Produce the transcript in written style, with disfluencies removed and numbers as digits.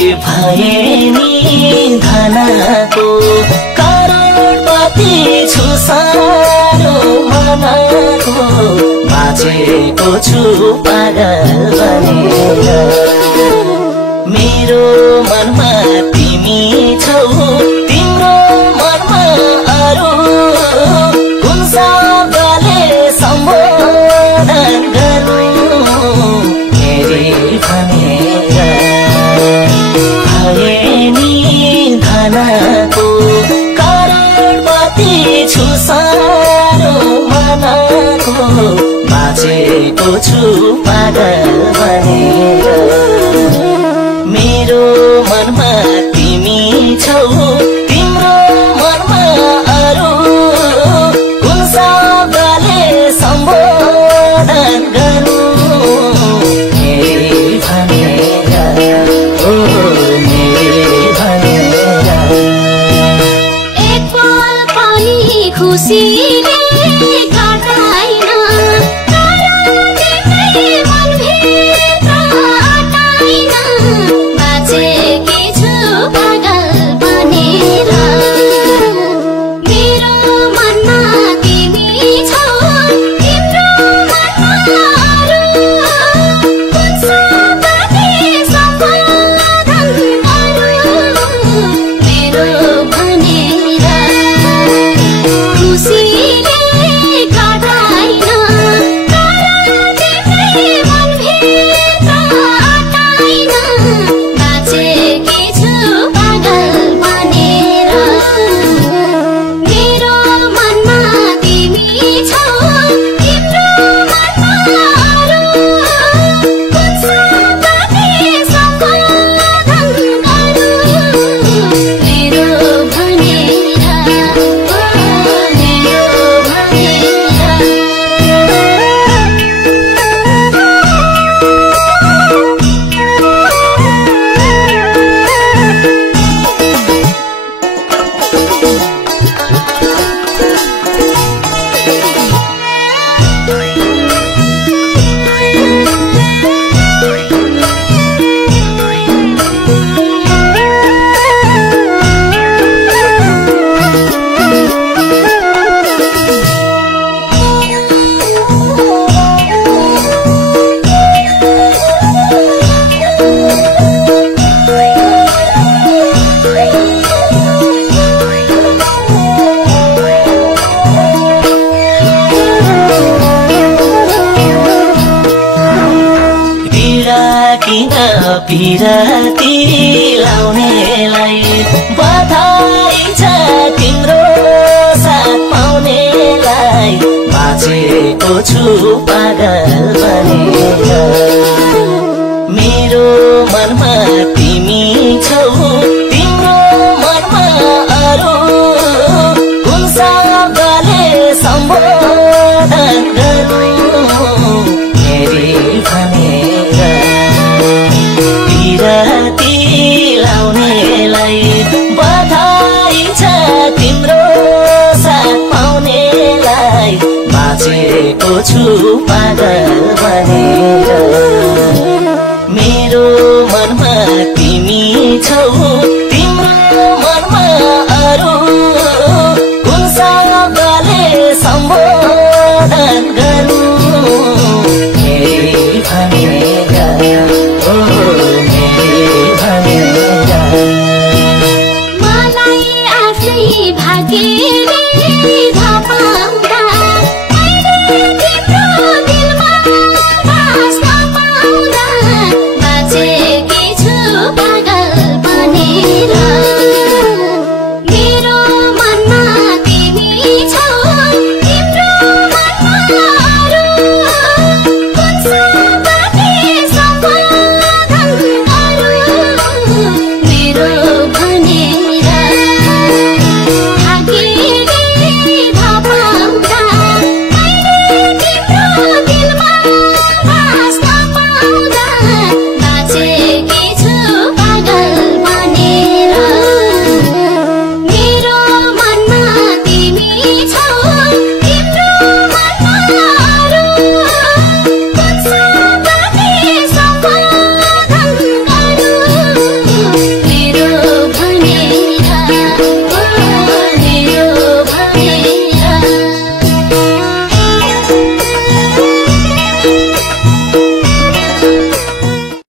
भए नि धनको करोडपति छु सानो मनको बाँचेको छु पागल बनेर मेरो मनमा तिमी छौ तिम्रो मनमा अरू कुन शब्दले सम्बोधन गर्नु मेरी भनेर भए नि धनको करोडपति छु सानो मनको बाँचेको छु पागल बनेर मेरो मनमा तिमी छौ तिम्रो मनमा अरू कुन शब्दले सम्बोधन गर्नु मेरी भनेर ओ मेरी भनेर एक पल पनि खुसीले काट्दैन पिराती लाउनेलाई बधाई छ तिम्रो साथ पाउनेलाई बाँचेको छु पागल बनेर मेरो मनमा तिमी छौ तिम्रो मनमा अरू कुन शब्दले सम्बोधन गर्नु मेरी भनेर पिराती लाउनेलाई बधाई छ तिम्रो साथ पाउनेलाई बाँचेको छु पागल बनेर मेरो मनमा तिमी छौ तिम्रो मनमा अरू कुन शब्दले सम्बोधन गर्नु मेरी भनेर ओ मलाई आफै भाग्यले